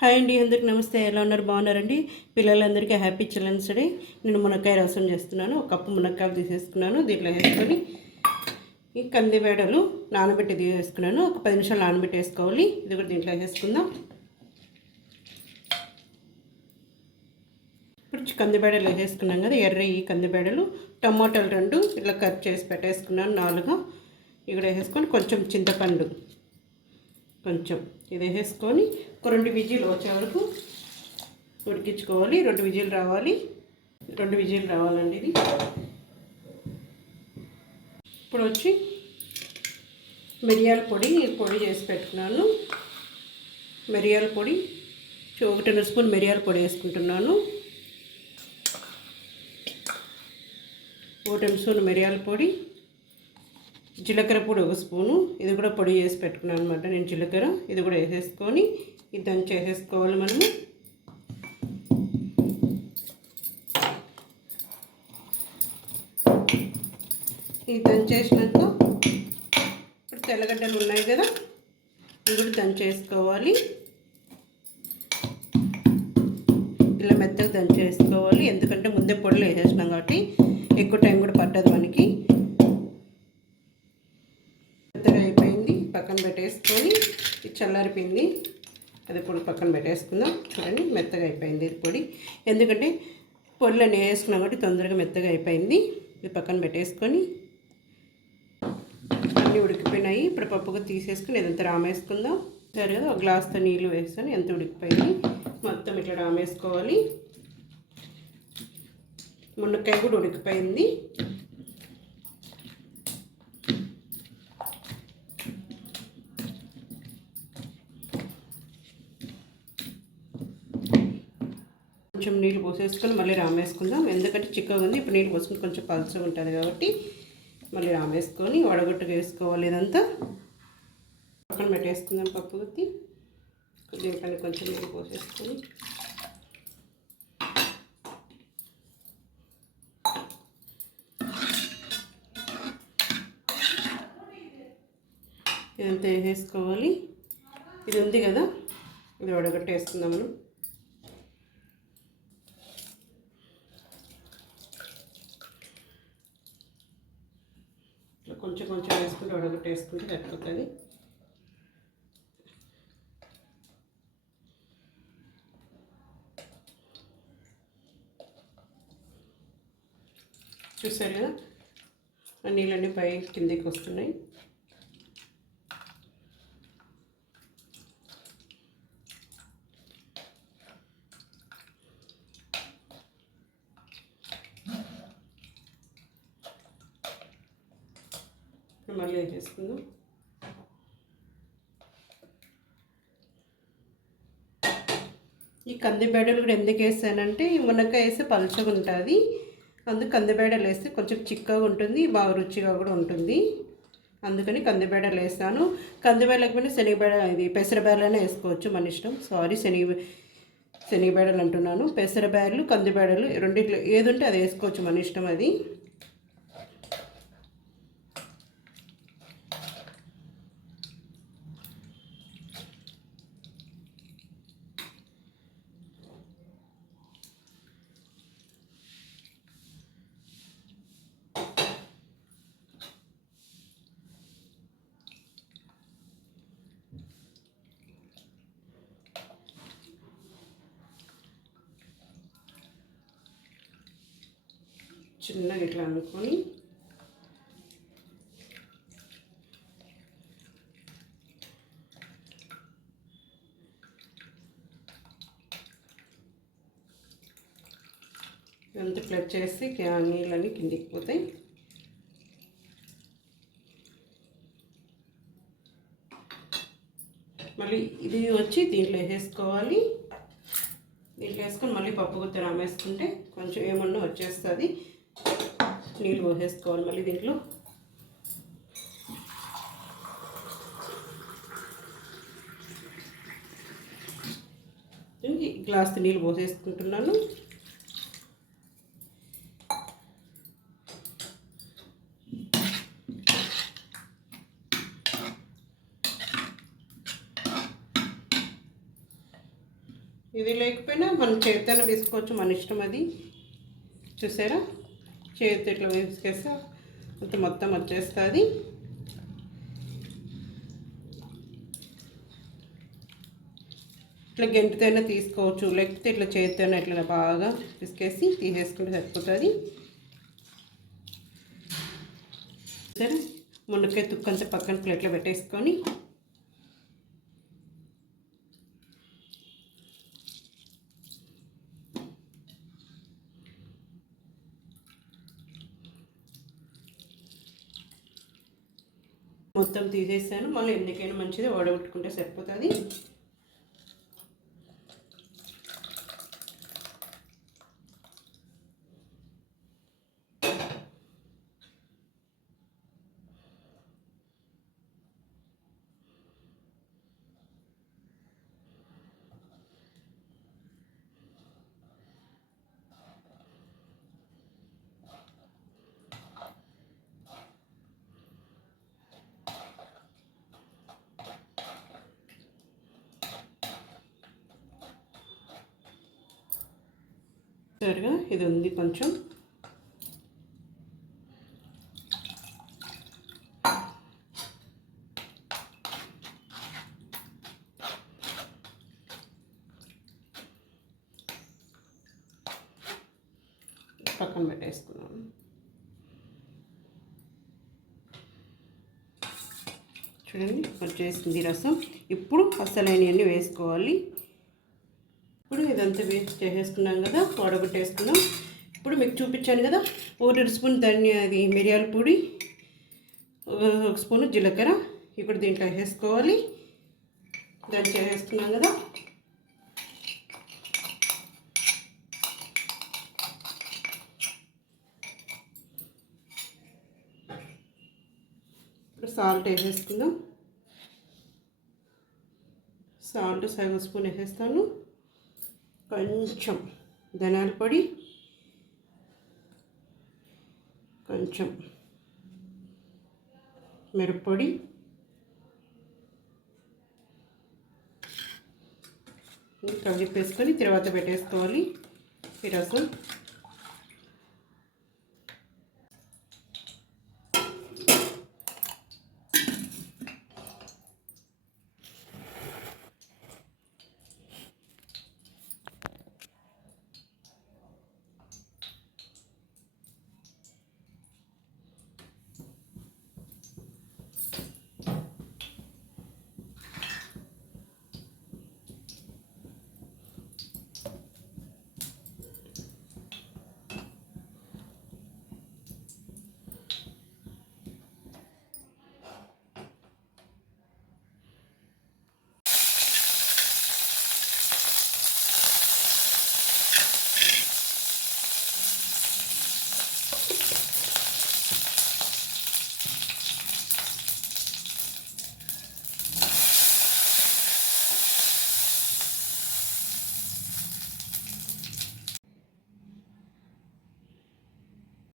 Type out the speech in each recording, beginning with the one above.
Hi అండి, అందరికి నమస్తే. ఎలా ఉన్నారు? బాగున్నారండి? పిల్లలందరికీ హ్యాపీ చిల్డ్రన్స్ డే. నేను మునక్కాయ రసం చేస్తున్నాను. ఒక కప్పు మునక్కాయలు తీసేసుకున్నాను. దీంట్లో వేసుకొని ఈ కందిబేడలు నానబెట్టి తీసేసుకున్నాను. ఒక 10 నిమిషాలు నానబెట్టి వేసుకోవాలి. ఇది కూడా దీంట్లో వేసుకుందాం. ఇప్పుడు కందిబేడలు వేసేసుకున్నాం కదా, ఈ కందిబేడలు, టమాటాలు 2 ఇట్లా కట్ చేసి పెట్టేసుకున్నాను. 4 ఇక్కడ వేసేసుకొని కొంచెం చింతపండు కొంచెం ఇది వేసుకొని ఒక 2 విజిల్ వచ్చే వరకు ఉడికించుకోవాలి. 2 విజిల్ రావాలి. 2 విజిల్ రావాలండి ఇది. ఇప్పుడు వచ్చి మిరియాల పొడి చేసి పెట్టుకున్నాను. మిరియాల పొడి 1 స్పూన్ మిరియాల పొడి వేసుకుంటున్నాను. 1 స్పూన్ మిరియాల పొడి, జీలకర్ర పొడి 1 స్పూను, ఇది కూడా పొడి చేసి పెట్టుకున్నాను అనమాట నేను. జీలకర్ర ఇది కూడా వేసేసుకొని ఇది దంచేసేసుకోవాలి మనము. ఇది దంచేసినాక ఇప్పుడు తెల్లగడ్డలు ఉన్నాయి కదా, ఇవి కూడా దంచేసుకోవాలి. ఇలా మెత్తగా దంచేసుకోవాలి, ఎందుకంటే ముందే పొడిలో వేసేసినాం కాబట్టి ఎక్కువ టైం కూడా పట్టదు మనకి. మెత్తగా అయిపోయింది, పక్కన పెట్టేసుకొని ఇది చల్లారిపోయింది. అది పొడి పక్కన పెట్టేసుకుందాం. చూడండి, మెత్తగా అయిపోయింది ఇది పొడి, ఎందుకంటే పొడిలో వేసుకున్నాం కాబట్టి తొందరగా మెత్తగా అయిపోయింది. ఇది పక్కన పెట్టేసుకొని అన్నీ ఉడికిపోయినాయి. ఇప్పుడు పప్పుగా తీసేసుకుని ఇదంతా రామేసుకుందాం. సరే కదా, ఒక గ్లాస్తో నీళ్ళు వేసుకొని ఎంత ఉడికిపోయింది మొత్తం ఇట్లా రామేసుకోవాలి. మునక్కాయ కూడా ఉడికిపోయింది. కొంచెం నీళ్ళు పోసేసుకొని మళ్ళీ రామేసుకుందాం, ఎందుకంటే చిక్కగా ఉంది. ఇప్పుడు నీళ్ళు పోసుకొని కొంచెం పలుచగా ఉంటుంది కాబట్టి మళ్ళీ రామేసుకొని వడగొట్టుగా వేసుకోవాలి. ఇదంతా పక్కన పెట్టేసుకుందాం. పప్పు గుత్తి దీనిపైన కొంచెం నీళ్ళు పోసేసుకొని ఇదంతా వేసేసుకోవాలి. ఇది ఉంది కదా, ఇది వడగట్టేసుకుందాం మనం. కొంచెం కొంచెం వేసుకుంటే వడగట్టేసుకుంటే సరిపోతుంది. చూసారు కదా, ఆ నీళ్ళన్నీ పై కిందికి వస్తున్నాయి. మళ్ళీ వేసేసుకుందాం. ఈ కందిబేడలు కూడా ఎందుకు వేసానంటే, ఈ మునక్కాయ వేస్తే పలుచగా ఉంటుంది, అందుకు కందిబేడలు వేస్తే కొంచెం చిక్కగా ఉంటుంది, బాగా రుచిగా కూడా ఉంటుంది. అందుకని కందిబేడలు వేస్తాను. కందిబేడలు లేకపోయినా శనగబేడ, ఇది పెసరబేడలనే వేసుకోవచ్చు, మన ఇష్టం. సారీ, శనగబేడలు అంటున్నాను. పెసరబేడలు, కందిబేడలు రెండిట్లో ఏది ఉంటే అది వేసుకోవచ్చు, మన ఇష్టం అది. చిన్నగా ఇట్లా అనుకొని ఎంత ఫ్లడ్ చేసి నీళ్ళని కిందికి పోతాయి. మళ్ళీ ఇది వచ్చి దీంట్లో వేసేసుకోవాలి. దీంట్లో వేసుకొని మళ్ళీ పప్పు గుత్తి రామేసుకుంటే కొంచెం ఏమన్నా వచ్చేస్తుంది. నీళ్ళు పోసేసుకోవాలి మళ్ళీ దీంట్లో. గ్లాస్ నీళ్ళు పోసేసుకుంటున్నాను. ఇది లేకపోయినా మనం చేతితో వేసుకోవచ్చు, మన ఇష్టం అది. చూసారా, చేతి ఇట్లా వేసుకేస్తే అంత మొత్తం వచ్చేస్తుంది. ఇట్లా గెంటితోనే తీసుకోవచ్చు, లేకపోతే ఇట్లా చేతితోనే ఇట్లా బాగా పిసికేసి తీసేసుకుంటే సరిపోతుంది. సరే, మునక్కాయ తుక్కంతా పక్కన ప్లేట్లో పెట్టేసుకొని మొత్తం తీసేసాను. మళ్ళీ ఎందుకైనా మంచిది వడగొట్టుకుంటే సరిపోతుంది. సరిగా ఇది ఉంది కొంచెం. పక్కన పెట్టేసుకున్నాను. చూడండి వచ్చేసింది రసం. ఇప్పుడు అసలైనవన్నీ వేసుకోవాలి. ఇప్పుడు ఇదంతా వేస్ట్ చేసేసుకున్నాం కదా, వడగొట్టేసుకున్నాం. ఇప్పుడు మీకు చూపించాను కదా, 1 స్పూన్ అది మిరియాల పొడి, 1 స్పూను జీలకర్ర ఇప్పుడు దీంట్లో వేసుకోవాలి. దాన్ని చేసేసుకున్నాం కదా. ఇప్పుడు సాల్ట్ వేసేసుకుందాం. సాల్ట్ సగం స్పూన్ వేసేస్తాను. కొంచెం ధనియాల పొడి, కొంచెం మిరప్పొడి, కలిపేసుకొని తర్వాత పెట్టేసుకోవాలి ఈ రసం.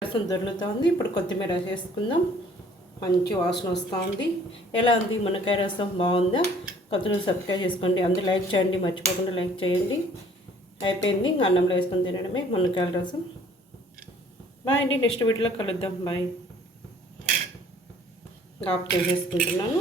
రసం దొరుకుతుంది. ఇప్పుడు కొత్తిమీర వేసేసుకుందాం. మంచి వాసన వస్తుంది. ఎలా ఉంది మునక్కాయ రసం? బాగుందా? కొత్తగా సబ్స్క్రైబ్ చేసుకోండి. అందరూ లైక్ చేయండి, మర్చిపోకుండా లైక్ చేయండి. అయిపోయింది, అన్నంలో వేసుకొని తినడమే మునక్కాయల రసం. బాయ్ అండి, నెక్స్ట్ వీడియోలో కలుద్దాం. బాయ్. ఆఫ్ చేసేసుకుంటున్నాను.